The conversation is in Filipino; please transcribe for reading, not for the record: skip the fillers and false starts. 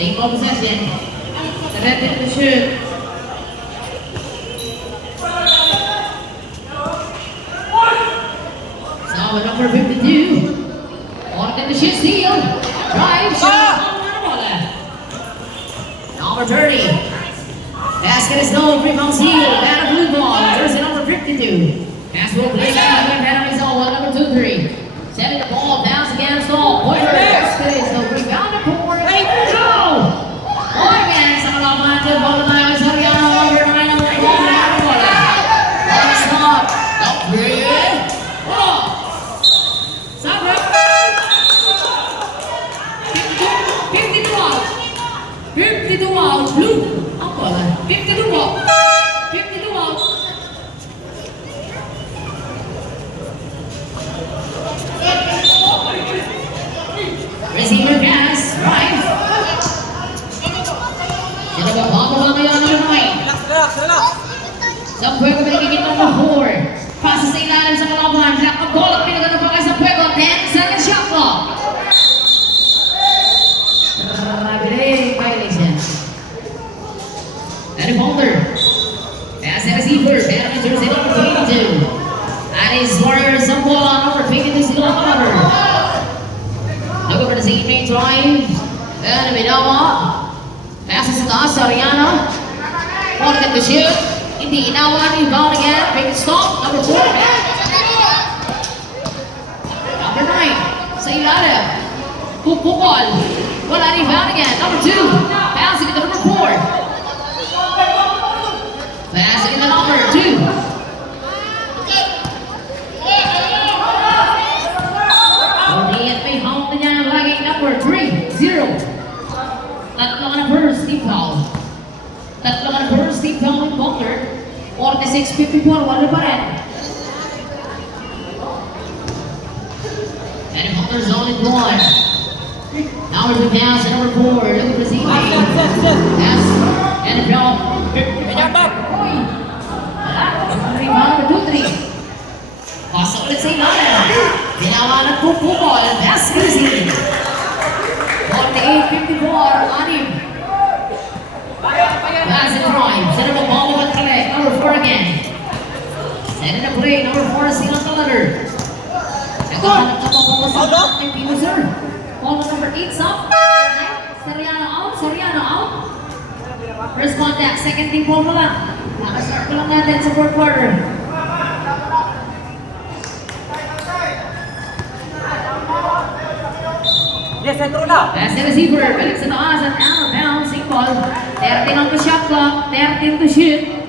Same ball possession. 13 to shoot. So number 52. 14 to shoot, steal. Drive, shot. Number 30. Basket is no, rebound steal. Battle blue ball. Jersey number 52. Pass will play back. Head on his own. Number 2-3. Setting the ball. Bounce against all. Pointer. Basket is no. Rebound to Poor. Go! Point again. Sa kalaban. Ball tayo. Soriano. Number 9. Number 4. Stop. Up 3. Oh! Sabra. 52 out. 52 out. Blue. Ang bola. 52 out. 52 out. Receiver pass. Right. Sino ba? Bago ngayon number 9. Sa Puego binigigit number 4. Pasa sa ilalim sa kalaban. Nakabol at pinagano pa kayo sa Puego. 10 seconds shot clock. Big violation. Danny Bolter. Pass and receiver. Battle in jersey number 22. That is Warriors ang bola. Number 22 sila cover. Look over the teammate drive. And Minawa. Passes sa taas. Soriano. Wanted to shoot. Hindi inawa. Rebound again. Big stop. Number 4. Number 9. Sa ilalim. Pupukol. Wala rebound again. Number 2. Passing it to number 4. Passing it to number 2. Number 3-0. Tatlo ka na first team foul. Tatlo ka na first team foul ng Bunker. 46-54, wala pa rin. And Bunker's only one. Number 2 pass and number 4. Look at the team. Pass. NFL. Rebound number 2-3. Pasok ulit sa ilalim. Ginawa ng pupukol. Pass easy. 48-54, Anim. Pass and drive. Set up a ball with Kale. Number 4 again. Set it up play. Number 4 is silang kalader. Nagkahanap na papawas sa ating user. Ball number 8 up. Soriano out. Soriano out. First contact. Second team ball mo lang. Nakastart ko lang natin sa 4th quarter. Yes, sentro na. Pass the receiver, balik sa taas at out of bounds, single ball. 13 on the shot clock, 13 to shoot.